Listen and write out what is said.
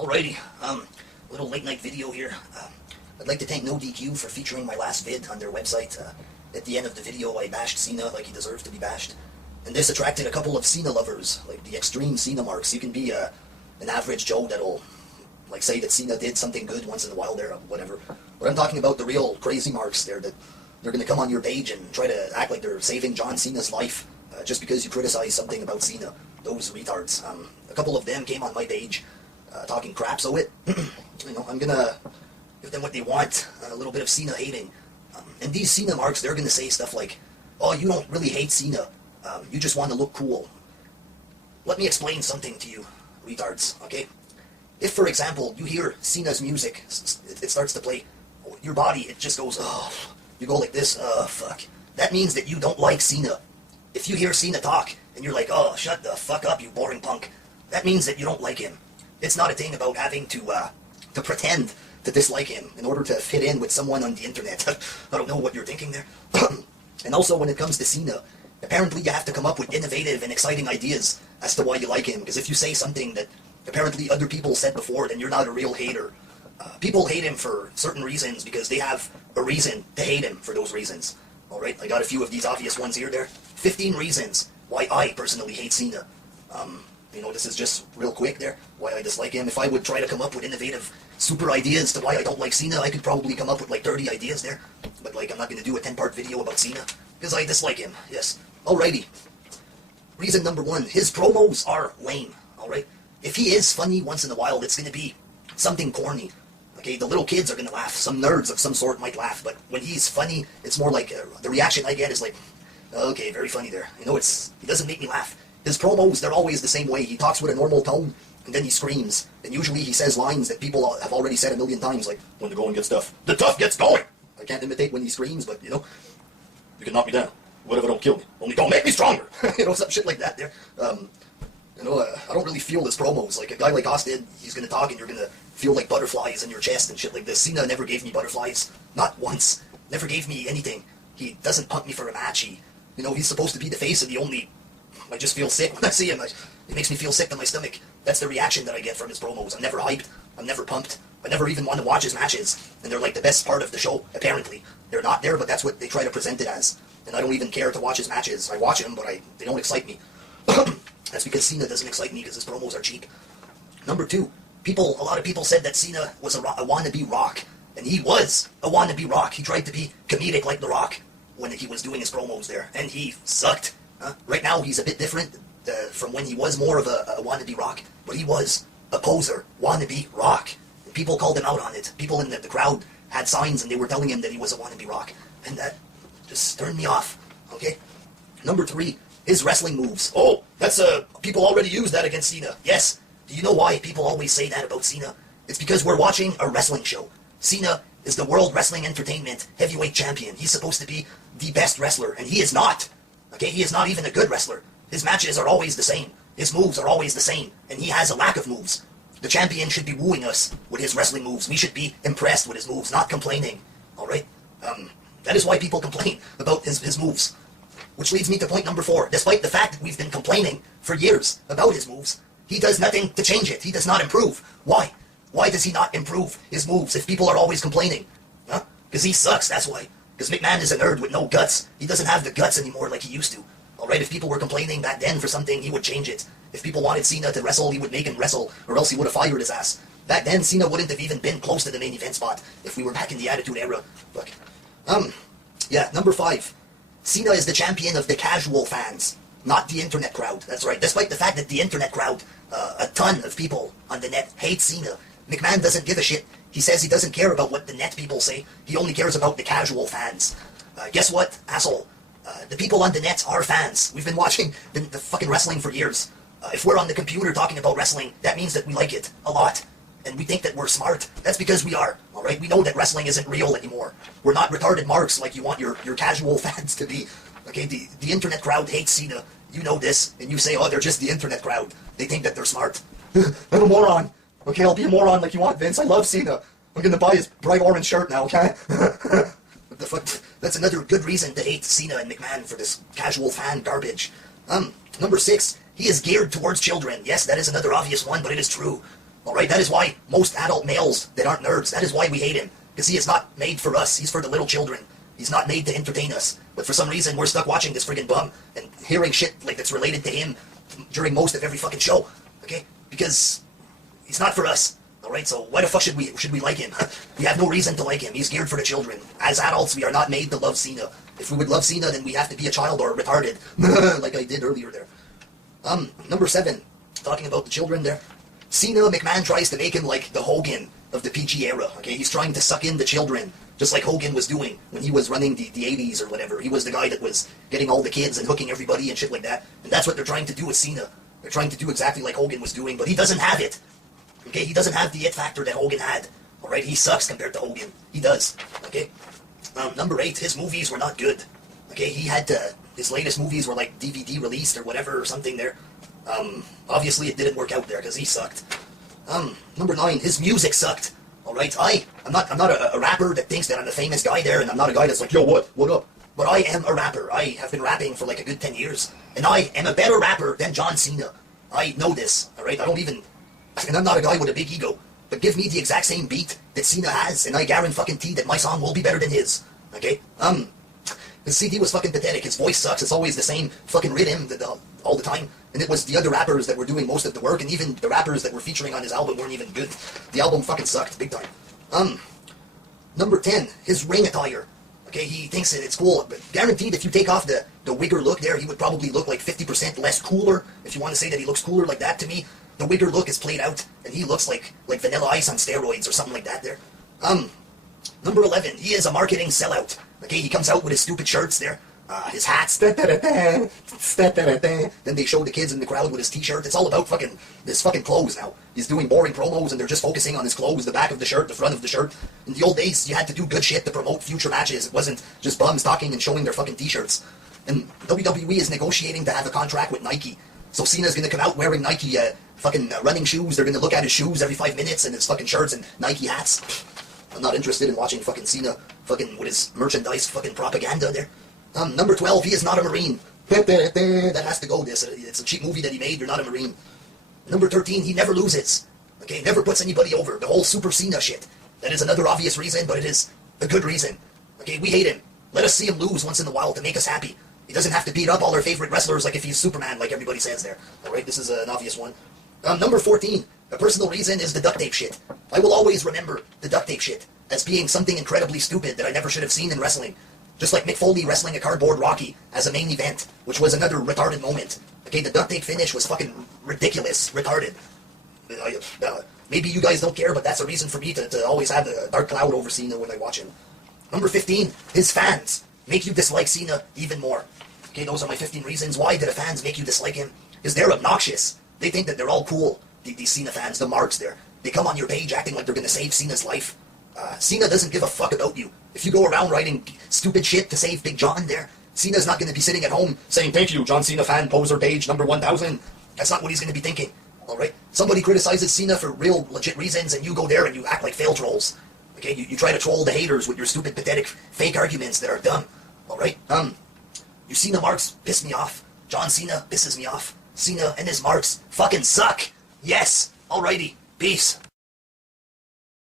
Alrighty, little late night video here. I'd like to thank No DQ for featuring my last vid on their website. At the end of the video, I bashed Cena like he deserves to be bashed. And this attracted a couple of Cena lovers, like the extreme Cena marks. You can be an average Joe that'll like say that Cena did something good once in a while there, whatever. But I'm talking about the real crazy marks there that they're going to come on your page and try to act like they're saving John Cena's life just because you criticize something about Cena. Those retards. A couple of them came on my page talking crap, so I'm going to give them what they want, a little bit of Cena hating. And these Cena marks, they're going to say stuff like, oh, you don't really hate Cena, you just want to look cool. Let me explain something to you, retards, okay? If, for example, you hear Cena's music, it starts to play, your body, it just goes, oh, you go like this, oh, fuck. That means that you don't like Cena. If you hear Cena talk, and you're like, oh, shut the fuck up, you boring punk, that means that you don't like him. It's not a thing about having to pretend to dislike him in order to fit in with someone on the internet. I don't know what you're thinking there. And also, when it comes to Cena, apparently you have to come up with innovative and exciting ideas as to why you like him, because if you say something that apparently other people said before, then you're not a real hater. People hate him for certain reasons because they have a reason to hate him for those reasons. Alright, I got a few of these obvious ones here there. 15 reasons why I personally hate Cena. This is just real quick there, why I dislike him. If I would try to come up with innovative, super ideas to why I don't like Cena, I could probably come up with like 30 ideas there. But I'm not going to do a 10-part video about Cena, because I dislike him, yes. Alrighty. Reason number 1, his promos are lame, alright? If he is funny once in a while, it's going to be something corny. Okay, the little kids are going to laugh. Some nerds of some sort might laugh, but when he's funny, it's more like, the reaction I get is like, okay, very funny there. He doesn't make me laugh. His promos, they're always the same way. He talks with a normal tone, and then he screams. And usually he says lines that people have already said a million times, like, when the going gets tough, the tough gets going! I can't imitate when he screams, but, you can knock me down. What if I don't kill me? Only don't make me stronger! Some shit like that there. I don't really feel his promos. Like, a guy like Us did, he's gonna talk and you're gonna feel like butterflies in your chest and shit like this. Cena never gave me butterflies. Not once. Never gave me anything. He doesn't pump me for a match. He's supposed to be the face of the only... I just feel sick when I see him. It makes me feel sick to my stomach. That's the reaction that I get from his promos. I'm never hyped. I'm never pumped. I never even want to watch his matches. And they're like the best part of the show, apparently. They're not there, but that's what they try to present it as. And I don't even care to watch his matches. I watch them, but they don't excite me. That's because Cena doesn't excite me, because his promos are cheap. Number 2, a lot of people said that Cena was a wannabe Rock. And he was a wannabe Rock. He tried to be comedic like The Rock when he was doing his promos there. And he sucked. Right now, he's a bit different from when he was more of a wannabe Rock. But he was a poser, wannabe Rock. And people called him out on it. People in the crowd had signs and they were telling him that he was a wannabe Rock. And that just turned me off, okay? Number 3, his wrestling moves. Oh, that's, people already use that against Cena. Yes. Do you know why people always say that about Cena? It's because we're watching a wrestling show. Cena is the World Wrestling Entertainment heavyweight champion. He's supposed to be the best wrestler, and he is not. Okay, he is not even a good wrestler. His matches are always the same. His moves are always the same, and he has a lack of moves. The champion should be wooing us with his wrestling moves. We should be impressed with his moves, not complaining. Alright? That is why people complain about his moves. Which leads me to point number 4. Despite the fact that we've been complaining for years about his moves, he does nothing to change it. He does not improve. Why? Why does he not improve his moves if people are always complaining? Huh? Because he sucks, that's why. Because McMahon is a nerd with no guts. He doesn't have the guts anymore like he used to. Alright, if people were complaining back then for something, he would change it. If people wanted Cena to wrestle, he would make him wrestle, or else he would have fired his ass. Back then, Cena wouldn't have even been close to the main event spot if we were back in the Attitude Era. Look. Number 5. Cena is the champion of the casual fans, not the internet crowd. That's right. Despite the fact that the internet crowd, a ton of people on the net hate Cena, McMahon doesn't give a shit. He says he doesn't care about what the net people say. He only cares about the casual fans. Guess what, asshole? The people on the net are fans. We've been watching the fucking wrestling for years. If we're on the computer talking about wrestling, that means that we like it a lot. And we think that we're smart. That's because we are, alright? We know that wrestling isn't real anymore. We're not retarded marks like you want your casual fans to be. Okay, the internet crowd hates Cena. You know this, and you say, oh, they're just the internet crowd. They think that they're smart. I'm a moron. Okay, I'll be a moron like you want, Vince. I love Cena. I'm gonna buy his bright orange shirt now, okay? What the fuck? That's another good reason to hate Cena and McMahon for this casual fan garbage. Number 6, he is geared towards children. Yes, that is another obvious one, but it is true. Alright, that is why most adult males that aren't nerds, that is why we hate him. Because he is not made for us, he's for the little children. He's not made to entertain us. But for some reason, we're stuck watching this friggin' bum and hearing shit like that's related to him during most of every fucking show. Okay? Because he's not for us. Alright, so why the fuck should we like him? We have no reason to like him. He's geared for the children. As adults, we are not made to love Cena. If we would love Cena, then we have to be a child or retarded. Like I did earlier there. Number 7. Talking about the children there. Cena, McMahon tries to make him like the Hogan of the PG era. Okay, he's trying to suck in the children. Just like Hogan was doing when he was running the 80s or whatever. He was the guy that was getting all the kids and hooking everybody and shit like that. And that's what they're trying to do with Cena. They're trying to do exactly like Hogan was doing, but he doesn't have it. Okay, he doesn't have the it factor that Hogan had. Alright, he sucks compared to Hogan. He does. Okay? Number 8, his movies were not good. Okay, he had to, his latest movies were like DVD released or whatever or something there. Obviously it didn't work out there because he sucked. Number 9, his music sucked. Alright, I'm not a rapper that thinks that I'm a famous guy there, and I'm not a guy that's like, yo, what up? But I am a rapper. I have been rapping for like a good 10 years. And I am a better rapper than John Cena. I know this, alright? And I'm not a guy with a big ego. But give me the exact same beat that Cena has, and I guarantee that my song will be better than his. Okay? His CD was fucking pathetic. His voice sucks. It's always the same fucking rhythm all the time. And it was the other rappers that were doing most of the work, and even the rappers that were featuring on his album weren't even good. The album fucking sucked, big time. Number 10, his ring attire. Okay, he thinks that it's cool, but guaranteed if you take off the wigger look there, he would probably look like 50% less cooler. If you want to say that he looks cooler like that to me, the wigger look is played out, and he looks like Vanilla Ice on steroids or something like that there. Number 11, he is a marketing sellout. Okay, he comes out with his stupid shirts there, his hats, then they show the kids in the crowd with his t-shirt. It's all about his fucking clothes now. He's doing boring promos and they're just focusing on his clothes, the back of the shirt, the front of the shirt. In the old days, you had to do good shit to promote future matches. It wasn't just bums talking and showing their fucking t-shirts. And WWE is negotiating to have a contract with Nike. So Cena's gonna come out wearing Nike running shoes. They're gonna look at his shoes every 5 minutes and his fucking shirts and Nike hats. I'm not interested in watching fucking Cena fucking with his merchandise fucking propaganda there. Number 12, he is not a Marine. That has to go. It's a cheap movie that he made. You're not a Marine. Number 13, he never loses. Okay, never puts anybody over. The whole Super Cena shit. That is another obvious reason, but it is a good reason. Okay, we hate him. Let us see him lose once in a while to make us happy. He doesn't have to beat up all our favorite wrestlers like if he's Superman, like everybody says there. Alright, this is an obvious one. Number 14, a personal reason is the duct tape shit. I will always remember the duct tape shit as being something incredibly stupid that I never should have seen in wrestling. Just like Mick Foley wrestling a cardboard Rocky as a main event, which was another retarded moment. Okay, the duct tape finish was fucking ridiculous, retarded. Maybe you guys don't care, but that's a reason for me to always have a dark cloud over Cena when I watch him. Number 15, his fans make you dislike Cena even more. Okay, those are my 15 reasons. Why do the fans make you dislike him? Because they're obnoxious. They think that they're all cool, these Cena fans, the marks there. They come on your page acting like they're going to save Cena's life. Cena doesn't give a fuck about you. If you go around writing stupid shit to save Big John there, Cena's not going to be sitting at home saying, thank you, John Cena fan, poser page number 1000. That's not what he's going to be thinking. Alright? Somebody criticizes Cena for real, legit reasons, and you go there and you act like fail trolls. Okay? You try to troll the haters with your stupid, pathetic, fake arguments that are dumb. Alright? Your Cena marks piss me off. John Cena pisses me off. Cena and his marks fucking suck. Yes. Alrighty. Peace.